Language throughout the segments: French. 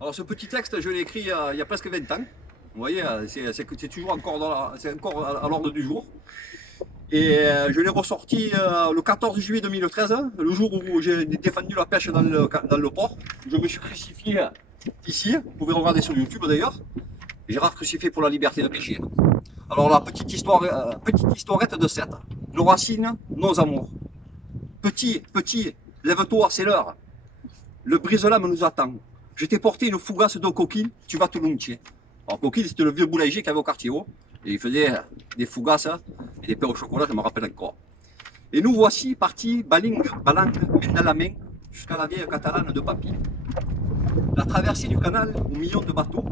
Alors ce petit texte, je l'ai écrit il y a presque 20 ans. Vous voyez, c'est toujours encore, c'est encore à l'ordre du jour. Et je l'ai ressorti le 14 juillet 2013, le jour où j'ai défendu la pêche dans le port. Je me suis crucifié ici, vous pouvez regarder sur YouTube d'ailleurs. Gérard crucifié pour la liberté de pêcher. Alors la petite historiette de 7. Nos racines, nos amours. Petit, lève-toi, c'est l'heure. Le brise-lames nous attend. Je t'ai porté une fougasse de coquille, tu vas te l'untier. Alors coquille, c'était le vieux boulanger qui avait au quartier haut. Et il faisait des fougasses et des pains au chocolat, je me rappelle encore. Et nous voici partis, baling, main dans la main, jusqu'à la vieille catalane de Papy. La traversée du canal aux millions de bateaux,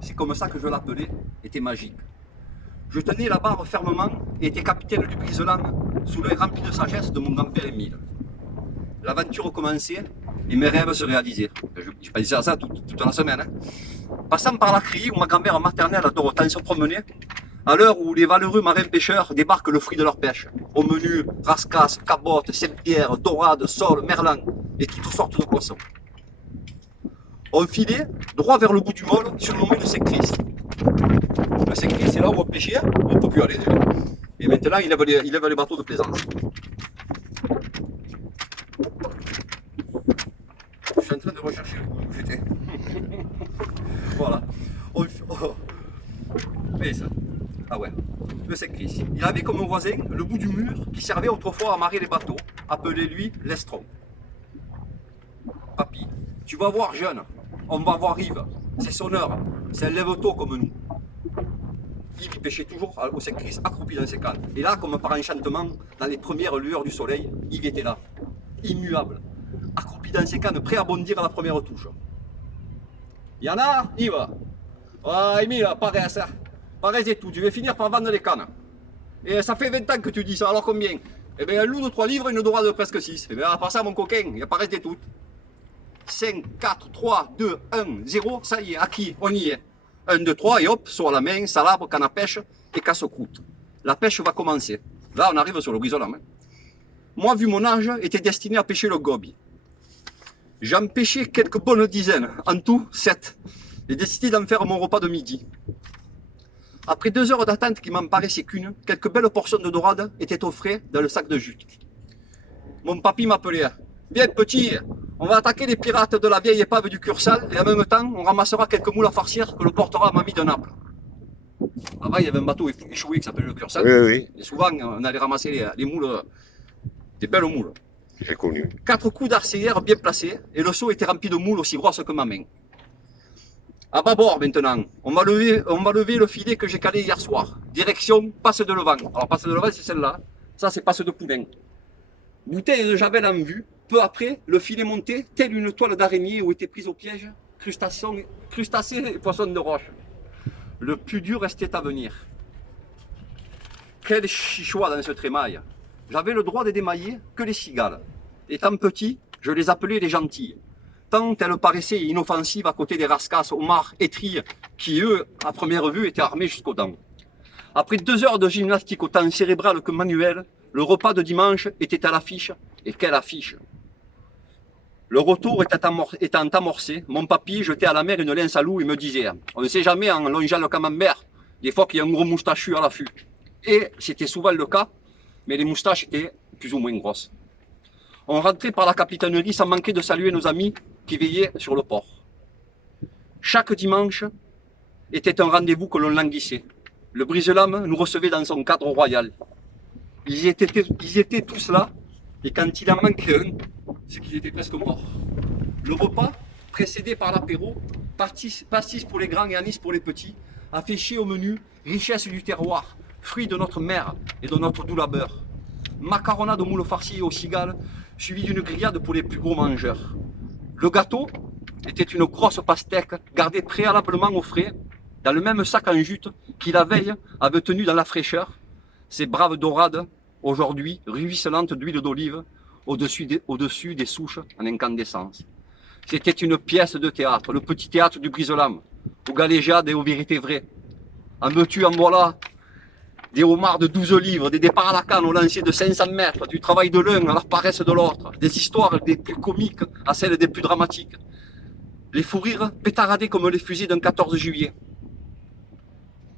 c'est comme ça que je l'appelais, était magique. Je tenais la barre fermement et étais capitaine du brise-lames sous l'œil rempli de sagesse de mon grand-père Émile. L'aventure commençait et mes rêves se réalisaient. Je pensais à ça toute la semaine. Hein. Passant par la criée où ma grand-mère maternelle Dorothée se promenait, à l'heure où les valeureux marins-pêcheurs débarquent le fruit de leur pêche. Au menu, rascasse, cabotte, Saint-Pierre, dorade, sole, merlan et toutes sortes de poissons. On filait droit vers le bout du môle, surnommé le Secris. Le Secris, c'est là où on pêchait, on ne peut plus aller déjà. Et maintenant, il lève les bateaux de plaisance. Je suis en train de rechercher où j'étais. Voilà. Mais ça. Ah ouais. Le Secris. Il avait comme voisin le bout du mur qui servait autrefois à amarrer les bateaux, appelé lui l'estron. Papy, tu vas voir jeune, on va voir Yves, c'est son heure, c'est un lève-tôt comme nous. Yves il pêchait toujours au Secris, accroupi dans ses cannes. Et là, comme par enchantement, dans les premières lueurs du soleil, Yves était là, immuable, accroupi dans ses cannes, prêt à bondir à la première touche. Y en a, Yves? Ah, Émile, pareil ça. Pareil et tout, tu vas finir par vendre les cannes. Et ça fait 20 ans que tu dis ça, alors combien? Eh bien, un loup de 3 livres, une dorade de presque 6. Eh bien, à part ça, mon coquin, il n'y a pas resté tout. 5, 4, 3, 2, 1, 0, ça y est, acquis, on y est. 1, 2, 3, et hop, sur la main, salabre, canne à pêche et casse-croûte. La pêche va commencer. Là, on arrive sur le brise-lames. Hein. Moi, vu mon âge, était destiné à pêcher le gobi. J'en pêchais quelques bonnes dizaines, en tout 7, et décidé d'en faire mon repas de midi. Après 2 heures d'attente qui m'en paraissait qu'une, quelques belles portions de dorade étaient au frais dans le sac de jute. Mon papy m'appelait. Viens petit, on va attaquer les pirates de la vieille épave du Cursal et en même temps on ramassera quelques moules à farcir que le portera à mamie de Naples. Avant il y avait un bateau échoué qui s'appelait le Cursal. Oui, oui. Et souvent on allait ramasser les moules, des belles moules. J'ai connu. 4 coups d'arcelière bien placés et le seau était rempli de moules aussi grosses que ma main. À bâbord maintenant, on va lever le filet que j'ai calé hier soir. Direction Passe de Levant. Alors Passe de Levant c'est celle-là, ça c'est Passe de Poulain. Bouteille de javel en vue, peu après, le filet montait, telle une toile d'araignée où étaient prises au piège crustacés et poissons de roche. Le plus dur restait à venir. Quel chichois dans ce trémail. J'avais le droit de démailler que les cigales. Étant petit, je les appelais les gentilles. Tant elles paraissaient inoffensives à côté des rascasses, homards et trilles qui, eux, à première vue, étaient armés jusqu'aux dents. Après 2 heures de gymnastique autant cérébrale que manuelle, le repas de dimanche était à l'affiche, et quelle affiche! Le retour étant amorcé, mon papy jetait à la mer une lince à loup et me disait « On ne sait jamais en longeant le camembert, des fois qu'il y a un gros moustachu à l'affût. » Et c'était souvent le cas, mais les moustaches étaient plus ou moins grosses. On rentrait par la capitainerie sans manquer de saluer nos amis qui veillaient sur le port. Chaque dimanche était un rendez-vous que l'on languissait. Le brise-lames nous recevait dans son cadre royal. Ils étaient tous là, et quand il en manquait un, c'est qu'il était presque mort. Le repas, précédé par l'apéro, pastis pour les grands et anis pour les petits, affichait au menu richesse du terroir, fruits de notre mer et de notre doux labeur. Macarona de moules farcies aux cigales, suivi d'une grillade pour les plus gros mangeurs. Le gâteau était une grosse pastèque gardée préalablement au frais, dans le même sac en jute qui la veille avait tenu dans la fraîcheur, ces braves dorades, aujourd'hui ruisselantes d'huile d'olive, au-dessus des souches en incandescence. C'était une pièce de théâtre, le petit théâtre du brise-lames, aux galéjades et aux vérités vraies. En veux-tu, en voilà, des homards de 12 livres, des départs à la canne au lancer de 500 mètres, du travail de l'un à la paresse de l'autre, des histoires des plus comiques à celles des plus dramatiques. les fous rires pétaradés comme les fusées d'un 14 juillet.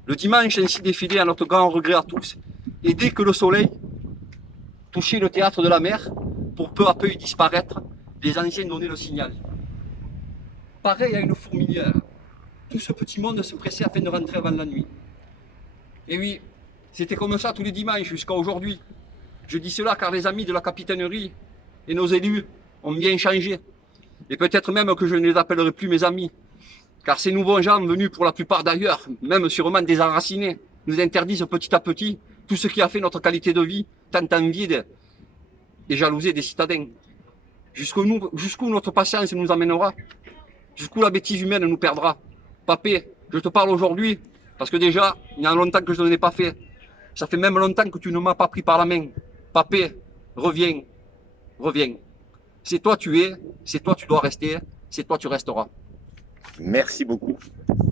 Le dimanche ainsi défilait à notre grand regret à tous, et dès que le soleil touchait le théâtre de la mer, pour peu à peu y disparaître, les anciens donnaient le signal. Pareil à une fourmilière, tout ce petit monde se pressait afin de rentrer avant la nuit. Et oui, c'était comme ça tous les dimanches jusqu'à aujourd'hui. Je dis cela car les amis de la capitainerie et nos élus ont bien changé. Et peut-être même que je ne les appellerai plus mes amis. Car ces nouveaux gens venus pour la plupart d'ailleurs, même sûrement désenracinés, nous interdisent petit à petit tout ce qui a fait notre qualité de vie, tant enviée et jalousée des citadins. Jusqu'où notre patience nous amènera, jusqu'où la bêtise humaine nous perdra. Papé, je te parle aujourd'hui, parce que déjà, il y a longtemps que je ne l'ai pas fait. Ça fait même longtemps que tu ne m'as pas pris par la main. Papé, reviens, reviens. C'est toi tu es, c'est toi tu dois rester, c'est toi tu resteras. Merci beaucoup. Merci.